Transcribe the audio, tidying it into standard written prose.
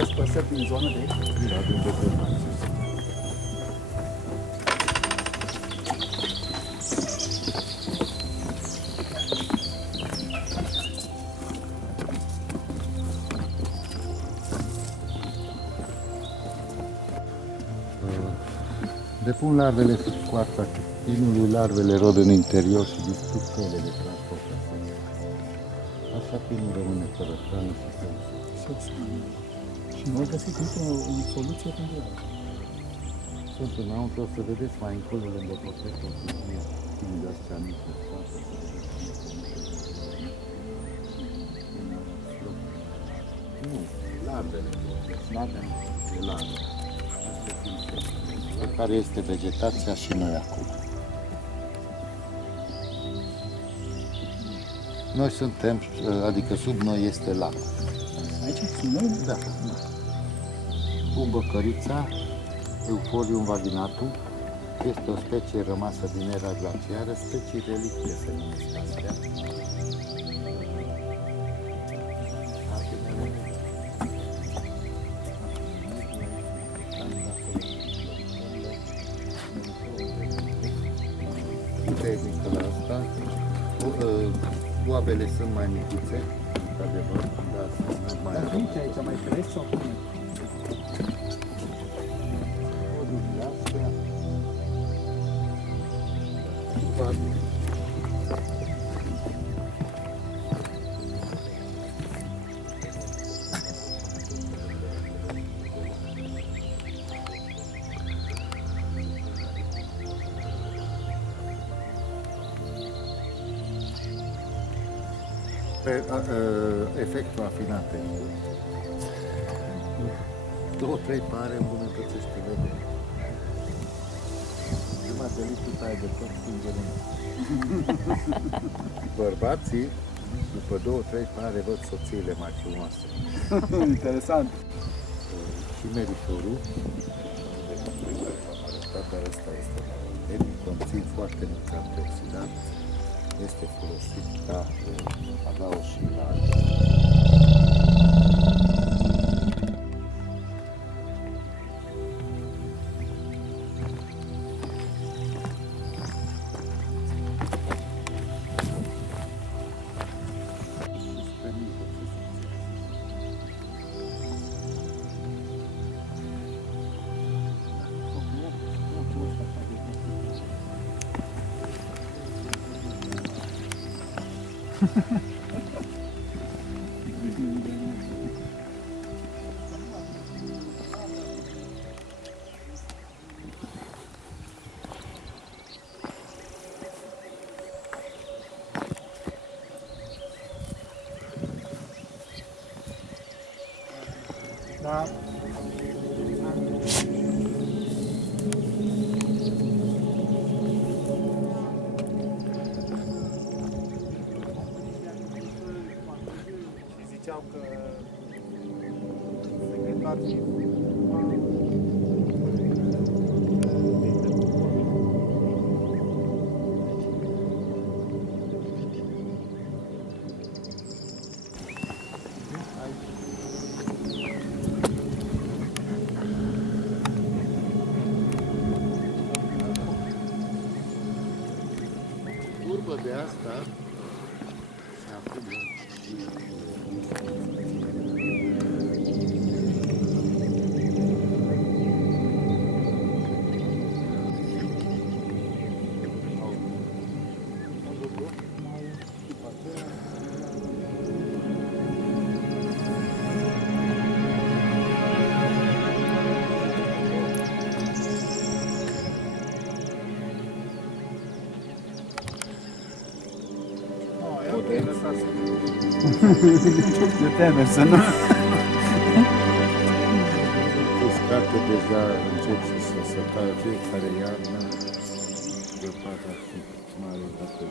găsesc păsări din zonă de aici? Da, din Bătrânați. Depun larvele sub scoarța chinului, larvele rod în interior și distrug căile de transportație. Așa pinul rămâne fără hrană și sănătate. Și nu au găsit nicio soluție pentru el. Sunt înăuntru, o să vedeți mai încolo lângă portretul cu pinul de-astea mici de scoarță. Nu, larvele. Larvele. E larve. Care este vegetația și noi acum. Noi suntem, adică sub noi este lac. Aici? Sub noi? Da. Bumbăcărița, Euphorium vaginatum, este o specie rămasă din era glaciară, specii relicte se numesc astea. Tehnică la asta. Boabele sunt mai micuțe, într-adevăr, dar sunt mai Dar uite aici, mai crezi sau cum e? Podurile astea. Efectul afinatei. 2-3 pare îmbunătățește vederea. Jumătate de litru tai de tot stingere. Bărbații, după 2-3 pare, văd soțiile mai frumoase. Interesant. Și merișorul, dar ăsta este etnic, conțin foarte mulți antioxidanți. Este folosit ca adaos și la Da. Și ziceau că secretul ar fi turbă de asta și acum de teme să nu... Uscate deja încep să se taie fiecare iarnă de partea și mai ales dacă